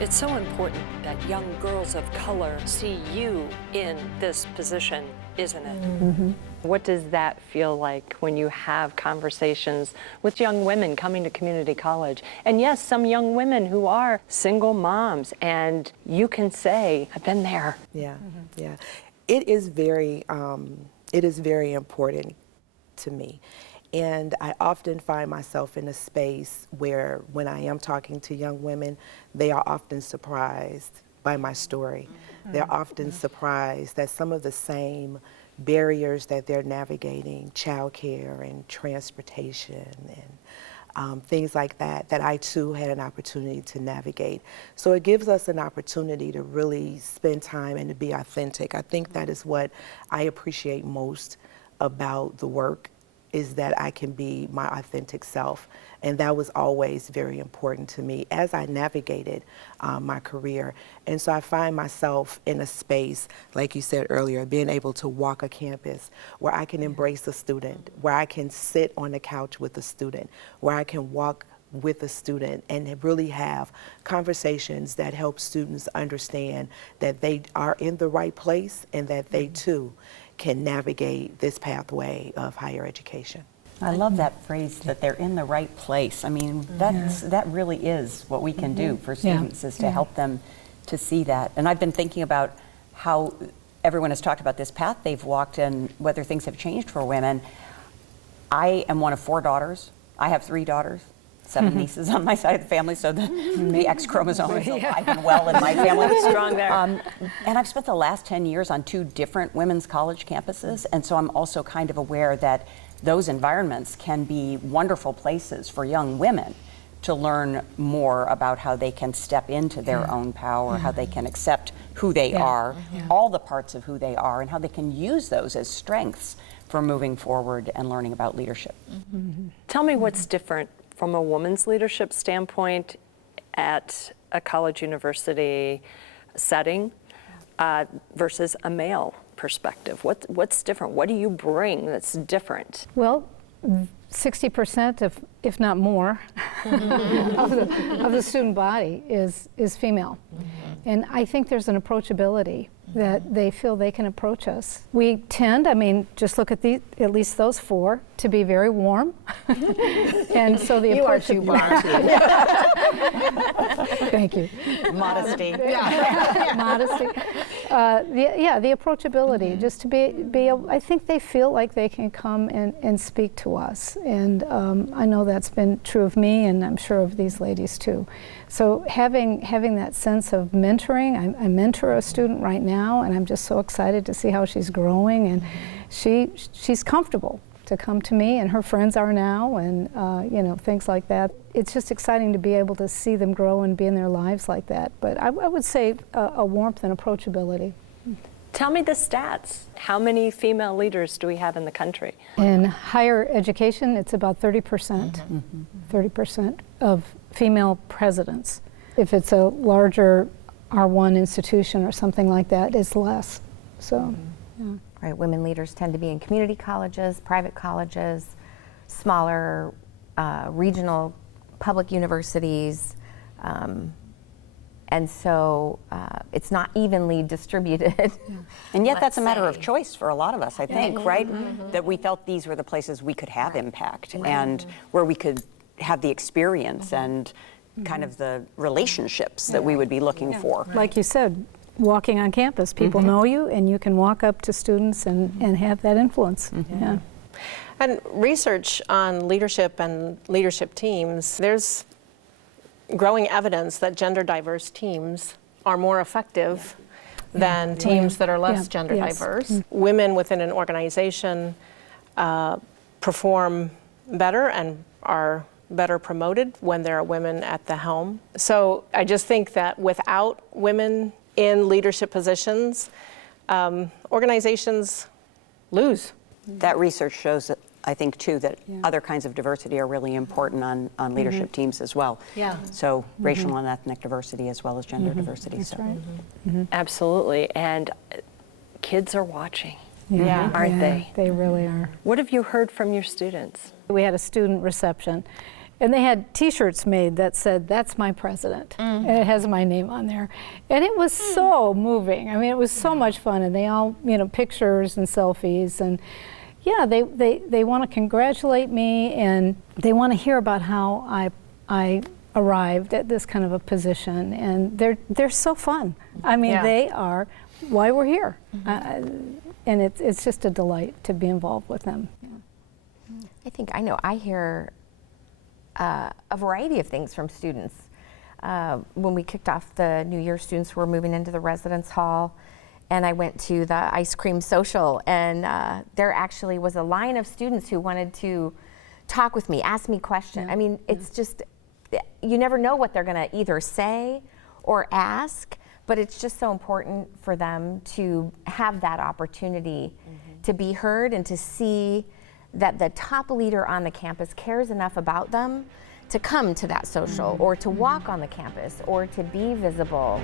It's so important that young girls of color see you in this position, isn't it? Mm-hmm. What does that feel like when you have conversations with young women coming to community college? And yes, some young women who are single moms, and you can say, I've been there. Yeah, yeah. It is very important to me. And I often find myself in a space where when I am talking to young women, they are often surprised by my story. They're often surprised that some of the same barriers that they're navigating, childcare and transportation and things like that, that I too had an opportunity to navigate. So it gives us an opportunity to really spend time and to be authentic. I think that is what I appreciate most about the work, is that I can be my authentic self. And that was always very important to me as I navigated my career. And so I find myself in a space, like you said earlier, being able to walk a campus where I can embrace a student, where I can sit on the couch with a student, where I can walk with a student and really have conversations that help students understand that they are in the right place and that they too can navigate this pathway of higher education. I love that phrase, that they're in the right place. I mean, that really is what we can do for students, is to help them to see that. And I've been thinking about how everyone has talked about this path they've walked and whether things have changed for women. I am one of 4 daughters. I have 3 daughters. 7 nieces on my side of the family, so the X chromosome is alive and well in my family. Strong there. And I've spent the last 10 years on 2 different women's college campuses, and so I'm also kind of aware that those environments can be wonderful places for young women to learn more about how they can step into their own power, how they can accept who they are, all the parts of who they are, and how they can use those as strengths for moving forward and learning about leadership. Tell me what's different from a woman's leadership standpoint at a college university setting versus a male perspective. What's different? What do you bring that's different? Well, 60%, if not more, of the student body is female. And I think there's an approachability that they feel they can approach us. We tend, I mean, just look at at least those 4, to be very warm. And so the approach. You are too Thank you. Modesty. Modesty. The approachability, just to be able, I think they feel like they can come and speak to us. And I know that's been true of me, and I'm sure of these ladies too. So having that sense of mentoring, I mentor a student right now, and I'm just so excited to see how she's growing, and she's comfortable to come to me, and her friends are now, and things like that. It's just exciting to be able to see them grow and be in their lives like that. But I would say a warmth and approachability. Tell me the stats. How many female leaders do we have in the country? In higher education, it's about 30%. 30% of female presidents. If it's a larger R1 institution or something like that, it's less. So, yeah. Right, women leaders tend to be in community colleges, private colleges, smaller regional public universities, and so it's not evenly distributed. And yet that's a matter of choice for a lot of us, I think, right? That we felt these were the places we could have impact and where we could have the experience and kind of the relationships that we would be looking for. Like you said, walking on campus, people know you, and you can walk up to students and have that influence. Yeah. And research on leadership and leadership teams, there's growing evidence that gender diverse teams are more effective than teams that are less gender diverse. Women within an organization perform better and are better promoted when there are women at the helm. So I just think that without women in leadership positions, organizations lose. That research shows that, I think, too, that other kinds of diversity are really important on leadership teams as well. So racial and ethnic diversity as well as gender diversity. That's so. right. Absolutely. And kids are watching, Yeah. aren't they? They really are. What have you heard from your students? We had a student reception, And they had T-shirts made that said, "That's my president," and it has my name on there. And it was so moving. I mean, it was so much fun, and they all, pictures and selfies, and yeah, they want to congratulate me, and they want to hear about how I arrived at this kind of a position, and they're so fun. I mean, they are why we're here, and it's just a delight to be involved with them. I hear a variety of things from students. When we kicked off the New Year, students were moving into the residence hall, and I went to the ice cream social, and there actually was a line of students who wanted to talk with me, ask me questions. I mean, it's just, you never know what they're gonna either say or ask, but it's just so important for them to have that opportunity to be heard and to see that the top leader on the campus cares enough about them to come to that social or to walk on the campus or to be visible.